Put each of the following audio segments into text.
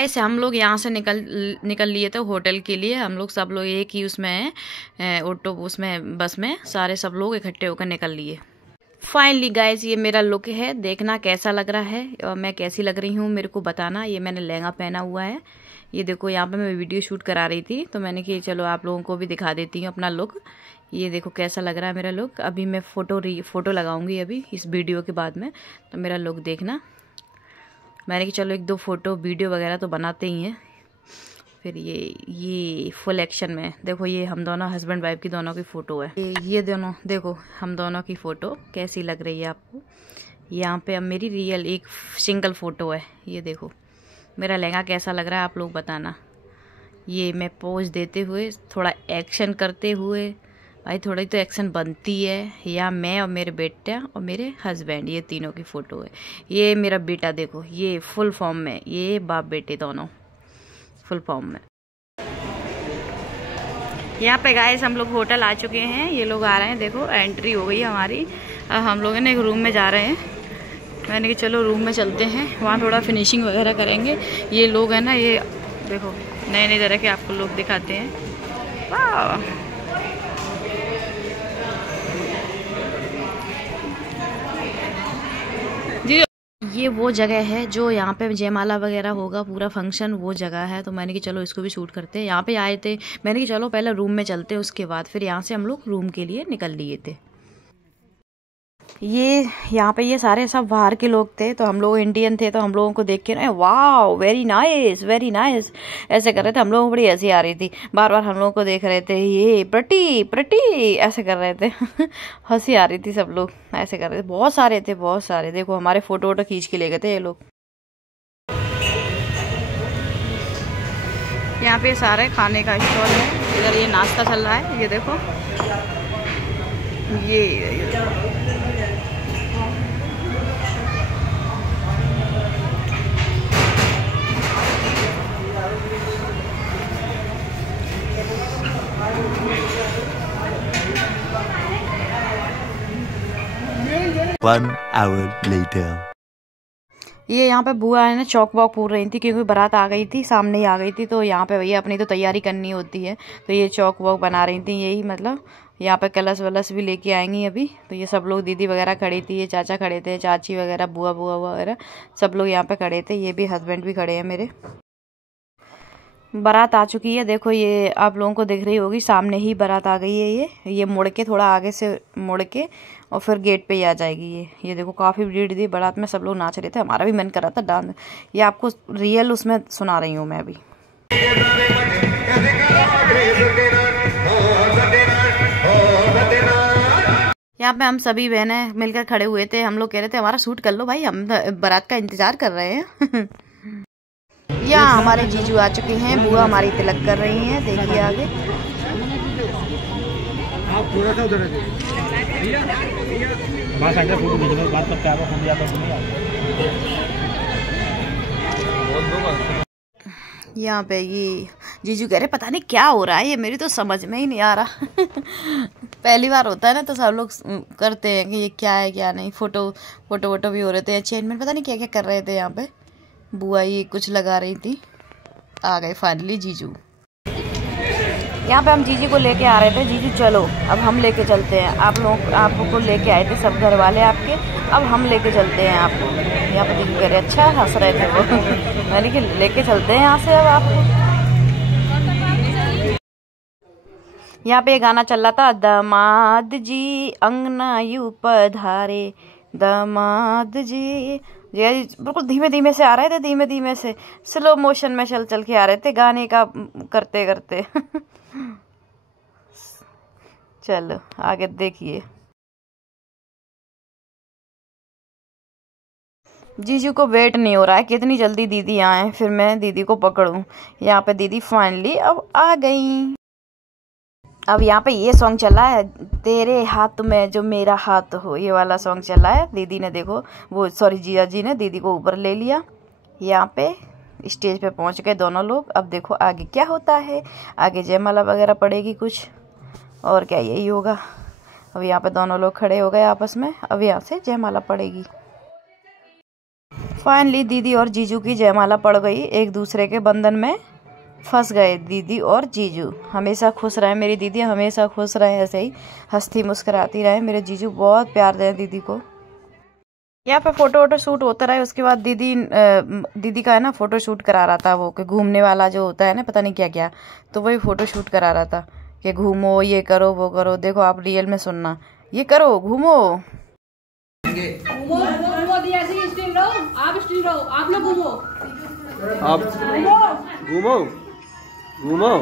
Guys हम लोग यहाँ से निकल लिए थे होटल के लिए। हम लोग सब लोग एक ही उसमें हैं, ऑटो उसमें बस में सारे सब लोग इकट्ठे होकर निकल लिए। फाइनली गाइस ये मेरा लुक है, देखना कैसा लग रहा है और मैं कैसी लग रही हूँ मेरे को बताना। ये मैंने लहंगा पहना हुआ है, ये देखो। यहाँ पे मैं वीडियो शूट करा रही थी तो मैंने कि चलो आप लोगों को भी दिखा देती हूँ अपना लुक। ये देखो कैसा लग रहा है मेरा लुक। अभी मैं फ़ोटो लगाऊंगी अभी इस वीडियो के बाद में, तो मेरा लुक देखना। मैंने कि चलो एक दो फ़ोटो वीडियो वगैरह तो बनाते ही हैं। फिर ये फुल एक्शन में देखो, ये हम दोनों हस्बैंड वाइफ की दोनों की फ़ोटो है। ये दोनों देखो हम दोनों की फ़ोटो कैसी लग रही है आपको। यहाँ पे अब मेरी रियल एक सिंगल फ़ोटो है। ये देखो मेरा लहंगा कैसा लग रहा है आप लोग बताना। ये मैं पोज देते हुए थोड़ा एक्शन करते हुए, भाई थोड़ी तो एक्शन बनती है। या मैं और मेरे बेटा और मेरे हस्बैंड, ये तीनों की फ़ोटो है। ये मेरा बेटा देखो, ये फुल फॉर्म में, ये बाप बेटे दोनों फुल फॉर्म में। यहाँ पे गाइस हम लोग होटल आ चुके हैं। ये लोग आ रहे हैं, देखो एंट्री हो गई हमारी। अब हम लोग ना एक रूम में जा रहे हैं। मैंने कि चलो रूम में चलते हैं, वहाँ थोड़ा फिनिशिंग वगैरह करेंगे। ये लोग हैं ना, ये देखो नए नए तरह के आपको लोग दिखाते हैं। वाह जी, ये वो जगह है जो यहाँ पे जयमाला वगैरह होगा, पूरा फंक्शन वो जगह है। तो मैंने कि चलो इसको भी शूट करते हैं। यहाँ पे आए थे, मैंने कि चलो पहले रूम में चलते हैं, उसके बाद फिर यहाँ से हम लोग रूम के लिए निकल लिए थे। ये यहाँ पे ये सारे सब बाहर के लोग थे, तो हम लोग इंडियन थे, तो हम लोगों को देख के ना वाह वेरी नाइस ऐसे कर रहे थे। हम लोगों को बड़ी हंसी आ रही थी, बार बार हम लोगों को देख रहे थे, ये प्रटी ऐसे कर रहे थे। हंसी आ रही थी, सब लोग ऐसे कर रहे थे। बहुत सारे देखो हमारे फोटो वोटो खींच के ले गए थे ये लोग। यहाँ पे सारे खाने का स्टॉल है, इधर ये नाश्ता चल रहा है। ये देखो ये 1 hour later. ये यहाँ पे बुआ है ना चौक वॉक पूर रही थी, क्योंकि बारात आ गई थी, सामने ही आ गई थी। तो यहाँ पे भैया अपनी तो तैयारी करनी होती है, तो ये चौक वॉक बना रही थी। यही मतलब यहाँ पे कलश वलश भी लेके आएंगी अभी। तो ये सब लोग, दीदी वगैरह खड़ी थी, ये चाचा खड़े थे, चाची वगैरह, बुआ वगैरह सब लोग यहाँ पे खड़े थे। ये भी हस्बैंड भी खड़े हैं मेरे। बारात आ चुकी है, देखो ये आप लोगों को दिख रही होगी, सामने ही बारात आ गई है। ये मुड़ के थोड़ा आगे से मुड़ के और फिर गेट पे ही आ जाएगी। ये देखो काफ़ी भीड़ थी बारात में, सब लोग नाच रहे थे, हमारा भी मन कर रहा था डांस। ये आपको रियल उसमें सुना रही हूँ मैं अभी। यहाँ पे हम सभी बहनें मिलकर खड़े हुए थे। हम लोग कह रहे थे हमारा शूट कर लो भाई, हम बारात का इंतजार कर रहे हैं। यहाँ हमारे जीजू आ चुके हैं, बुआ हमारी तिलक कर रही हैं, देखिए आगे। यहाँ पे ये जीजू कह रहे पता नहीं क्या हो रहा है, ये मेरी तो समझ में ही नहीं आ रहा। पहली बार होता है ना, तो सब लोग करते हैं कि ये क्या है क्या नहीं। फोटो वोटो भी हो रहे थे, चेंजमेंट पता नहीं क्या क्या कर रहे थे। यहाँ पे बुआ ये कुछ लगा रही थी। आ गए फाइनली जीजू। यहाँ पे हम जीजू को लेके आ रहे थे। जीजू चलो अब हम लेके चलते हैं आप लोग, आपको लेके आए थे सब घर वाले आपके, अब हम लेके चलते हैं आपको। यहाँ पे जीजू कह रहे अच्छा, हंस रहे थे वो। मैंने कि लेके चलते हैं यहाँ से अब आपको। यहाँ पे गाना चल रहा था, दामाद जी अंगना यू पधारे, दामाद जी। बिल्कुल धीमे धीमे से आ रहे थे, धीमे धीमे से स्लो मोशन में चल के आ रहे थे गाने का करते करते। चलो आगे देखिए। जीजू को वेट नहीं हो रहा है कितनी जल्दी दीदी आए, फिर मैं दीदी को पकड़ूं। यहाँ पे दीदी फाइनली अब आ गई। अब यहाँ पे ये सॉन्ग चला है, तेरे हाथ में जो मेरा हाथ हो, ये वाला सॉन्ग चला है। दीदी ने देखो वो जीजा जी ने दीदी को ऊपर ले लिया। यहाँ पे स्टेज पे पहुँच गए दोनों लोग। अब देखो आगे क्या होता है, आगे जयमाला वगैरह पड़ेगी कुछ, और क्या यही होगा। अब यहाँ पे दोनों लोग खड़े हो गए आपस में, अब यहाँ से जयमाला पड़ेगी। फाइनली दीदी और जीजू की जयमाला पड़ गई, एक दूसरे के बंधन में फंस गए दीदी और जीजू। हमेशा खुश रहे मेरी दीदी, हमेशा खुश रहे, ऐसे ही हंसती मुस्कुराती रहे। मेरे जीजू बहुत प्यार दें दीदी को। यहाँ पे फोटो वोटो शूट होता रहा। उसके बाद दीदी का है ना फोटो शूट करा रहा था वो, कि घूमने वाला जो होता है ना, पता नहीं क्या क्या, तो वही फोटो शूट करा रहा था कि घूमो, ये करो, वो करो। देखो आप रियल में सुनना, ये करो, घूमो स्टिल रहो, आप स्टिल रहो, आप लोग घूमो, आप घूमो घूमो।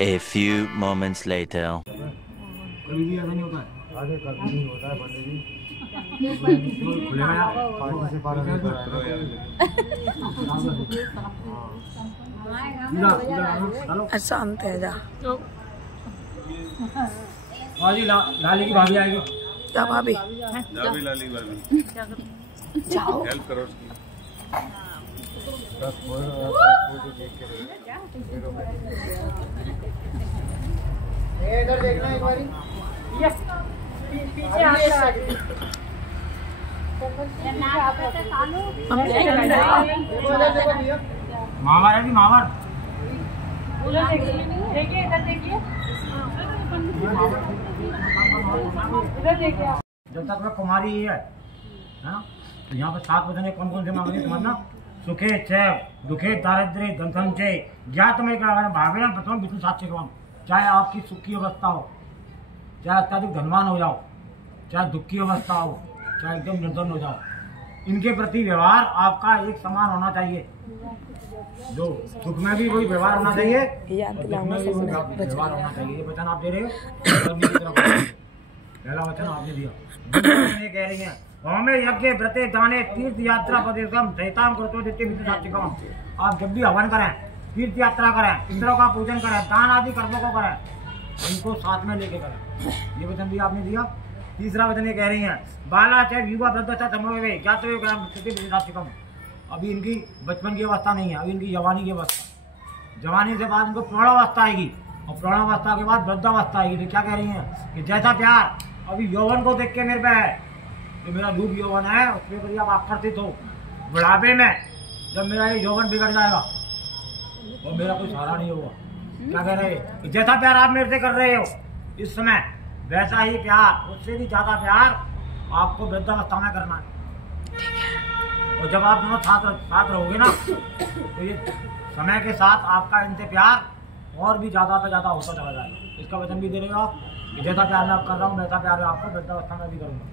A few moments later. कभी भी ऐसा नहीं होता है, आगे कभी नहीं होता है पंडित जी। खुलेगा पार्टी से पार नहीं। शांत है जा। हाँ जी, लाली की भाभी आएगी। क्या भाभी? लाली भाभी जाओ हेल्प करो उसकी। इधर देखना एक बारी। मावर है जी, मावर। देखिए इधर देखिए, जब तक वह कुमारी ही है ना, तो यहाँ पर 7 वचन कौन कौन से मांगने समझना। सुखे चैव दुखे दारिद्र्य धन चे ज्ञात में भावे प्रथम विष्णु साक्ष्य कौन। चाहे आपकी सुख की अवस्था हो, चाहे अत्यधिक धनवान हो जाओ, चाहे दुख की अवस्था हो, चाहे एकदम निर्धन हो जाओ, इनके प्रति व्यवहार आपका एक समान होना चाहिए। जो सुख में भी वही व्यवहार होना चाहिए, दुख में भी वही व्यवहार होना चाहिए। ये वचन आप दे रहे हो, पहला वचन आपने दिया। ये कह रही है, हमें यज्ञ व्रते दाने तीर्थ यात्रा पदेशम सहिताम करतो देते विष्णु साक्षिकम। आप जब भी हवन करें, तीर्थ यात्रा करें, पितरों का पूजन करें, दान आदि कर्मों को करें, इनको साथ में लेके करें। ये वचन भी आपने दिया। तीसरा वचन ये कह रही है, बाला चाहे युवा वृद्ध समय जाते। अभी इनकी बचपन की अवस्था नहीं है, अभी इनकी जवानी की अवस्था। जवानी से बाद इनको प्रौढ़ावस्था आएगी, और प्रौढ़ावस्था के बाद वृद्धावस्था आएगी। तो क्या कह रही है कि जैसा प्यार अभी यौवन को देख के मेरे पे है, कि मेरा रूप यौवन है, उसमें कभी आप आकर्षित हो, बुढ़ापे में जब मेरा ये यौवन बिगड़ जाएगा और मेरा कोई सहारा नहीं होगा। क्या कह रहे हैं कि जैसा प्यार आप मेरे से कर रहे हो इस समय, वैसा ही प्यार, उससे भी ज्यादा प्यार आपको वृद्धावस्था में करना है। और जब आप दोनों साथ रहोगे ना, तो ये समय के साथ आपका इनसे प्यार और भी ज्यादा से ज्यादा होता चला जाएगा। इसका वचन भी दे रहे हो आप कि जैसा प्यार मैं कर रहा हूँ, वैसा प्यार आपको वृद्धावस्था में भी करूँगा।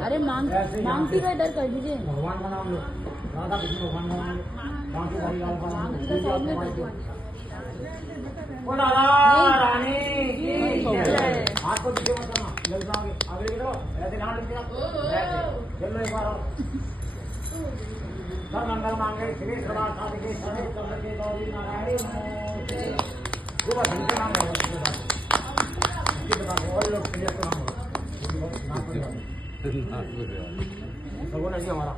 अरे मांगती का डर कर दीजिए। भगवान का नाम लो, राधा कृष्ण भगवान का नाम लो, रानी हाथ को पीछे मत करना, जल्दी आगे की तरफ ऐसे ध्यान रखिएगा। चलो एक बार और सब मंगल मांगे श्री सरदार साधके सभी चंद्र गौरी नारायण सुबह घंटे नाम और लोग क्लियर तो नाम होगा नहीं हमारा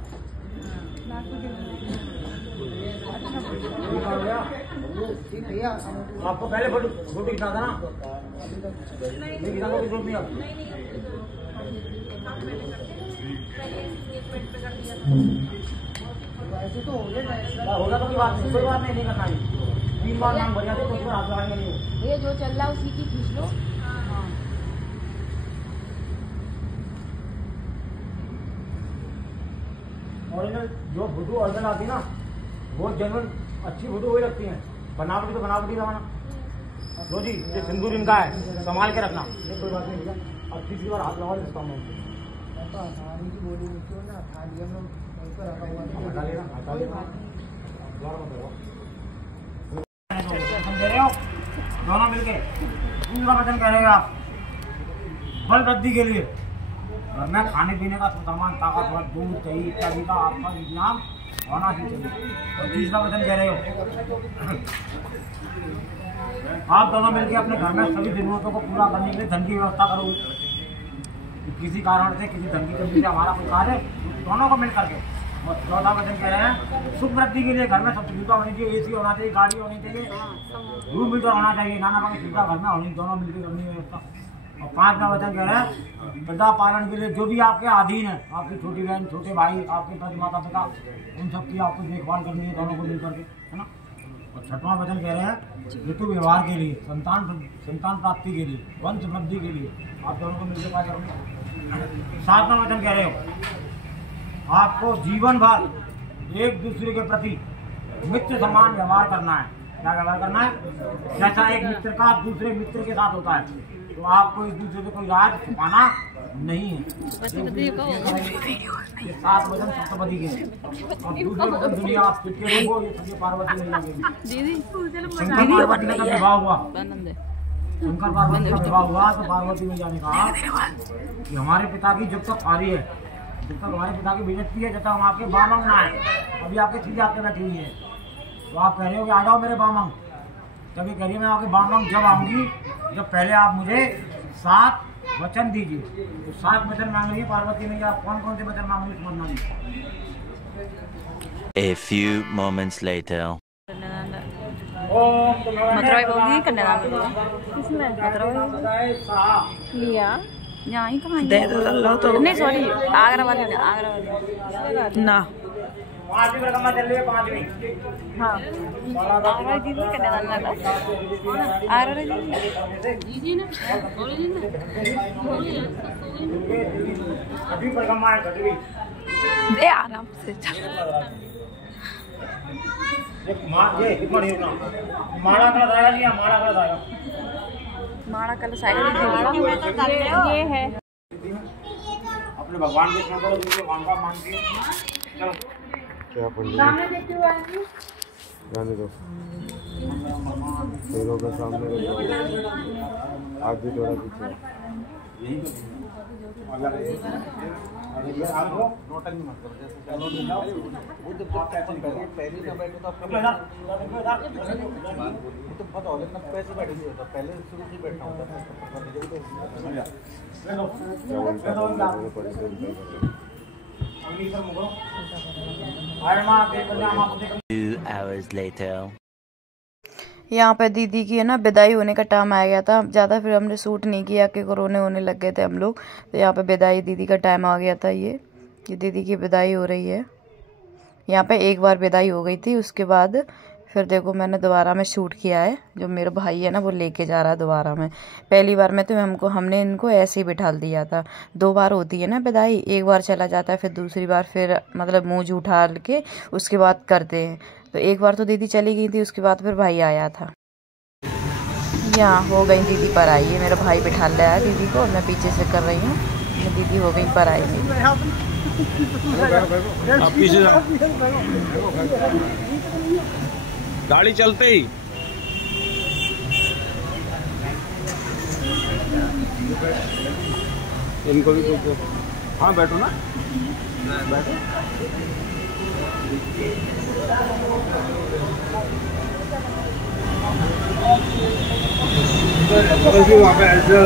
आपको पहले फोटो खिंचा था ना, नहीं खिंचाने की जरूरत नहीं अब। ऐसे तो होगा तो कोई बात नहीं करना है। 3 बार नाम भर जाते तो उसमें हाथ लगाएंगे नहीं। ये जो चल रहा है उसी की खींच लो। ओरिजिनल जो फोटो ओरिजिनल आती है ना, वो जेन्युइन अच्छी फोटो वही लगती है। बनावटी तो बनावटी लगाना। लो जी, ये सिंदूर इनका है, संभाल के रखना। ये कोई बात नहीं भैया, अब तीसरी बार हाथ लगाओ इसका मैं हटा लेना। दे रहे हो दोनों मिलके, दूसरा वचन कह रहे हो आप बल वृद्धि के लिए। घर में खाने पीने का सामान, ताकतवर दूध, दही इत्यादि का आपका इंतजाम होना ही चाहिए। और तीसरा वचन कह रहे हो, आप दोनों मिलकर अपने घर में सभी जरूरतों को पूरा करने के लिए धन की व्यवस्था करो। किसी कारण से किसी धन की कमी से हमारा कोई कार्य, दोनों को मिल करके। और चौथा वचन कह रहे हैं, सुख वृद्धि के लिए घर में सब सुविधा होनी चाहिए, एसी होना चाहिए, गाड़ी होनी चाहिए, रूम मीटर होना चाहिए, नाना बाकी सुविधा घर में होनी, दोनों मिलकर करनी है व्यवस्था। और पांचवा वचन कह रहे हैं, प्रजा पालन के लिए जो भी आपके अधीन है, आपकी छोटी बहन, छोटे भाई, आपके प्रति माता पिता, उन सब की आपको देखभाल करनी है, दोनों को मिल करके, है ना। और छठवां वचन कह रहे हैं, ऋतु व्यवहार के लिए, संतान प्राप्ति के लिए, वंश वृद्धि के लिए आप दोनों को मिलकर कार्य करना। सातवां वचन कह रहे हो, आपको जीवन भर एक दूसरे के प्रति मित्र समान व्यवहार करना है। क्या व्यवहार करना है? जैसा एक मित्र का दूसरे मित्र के साथ होता है, तो आपको एक दूसरे से कोई राज छुपाना नहीं है। ये 7 वचन सप्तपदी के। अब दूसरे वचन दुनिया आप कितने लोगों, ये सभी पार्वती मिल जाएंगे। शंकर पार्वती का विवाह हुआ, शंकर पार्वती का विवाह हुआ तो पार्वती में जाने कहा कि हमारे पिता की जब तक आरी है, जब तक हमारे पिता की बेइज्जती है, जब तक हम आपके बामंग ना आए। अभी आपके चीज आके बैठी हुई है, तो आप कह रहे हो कि आ जाओ मेरे बामंग। तभी कह रही है मैं आपके बामंग जब आऊंगी, जब पहले आप मुझे 7 वचन दीजिए। तो 7 वचन मांग रही है पार्वती में, आप कौन कौन से वचन मांग रही है समझना नहीं। A few moments later. Mathura बोली कन्यादान लिया यहाँ ही कहाँ दे दो तो नहीं, सॉरी आगरा वाले ने, आगरा वाले ना 5वीं परिक्रमा चल रही है, 5वीं। हाँ आगरा दीदी कन्यादान लगा, आगरा दीदी ने छठी परिक्रमा है, 6वीं। दे आराम से चल। माला का जाएगा नहीं, माला का जाएगा, माड़ा कल साइकिल ये है। अपने भगवान के स्मरण करो, भगवान का मानती है। चलो क्या पंडित जाने दो, शेरों के सामने आज भी थोड़ा पीछे। Two hours later. यहाँ पे दीदी की है ना विदाई होने का टाइम आ गया था। ज़्यादा फिर हमने शूट नहीं किया कि कोरोना होने लग गए थे हम लोग। तो यहाँ पे विदाई दीदी का टाइम आ गया था। ये दीदी की विदाई हो रही है। यहाँ पे एक बार विदाई हो गई थी, उसके बाद फिर देखो मैंने दोबारा में शूट किया है। जो मेरा भाई है ना वो लेके जा रहा है दोबारा में। पहली बार में तो हमने इनको ऐसे ही बिठा दिया था। 2 बार होती है ना विदाई, एक बार चला जाता है, फिर दूसरी बार फिर मतलब मुँह उठा के उसके बाद करते हैं। तो एक बार तो दीदी चली गई थी, उसके बाद फिर भाई आया था। यहाँ हो गई दीदी पर आई है, मेरा भाई बिठा लिया है दीदी को, मैं पीछे से कर रही हूँ। दीदी हो गई पर आई गाड़ी चलते ही इनको भी तो, हाँ बैठो ना, बैठो। वहाँ पे ऐसा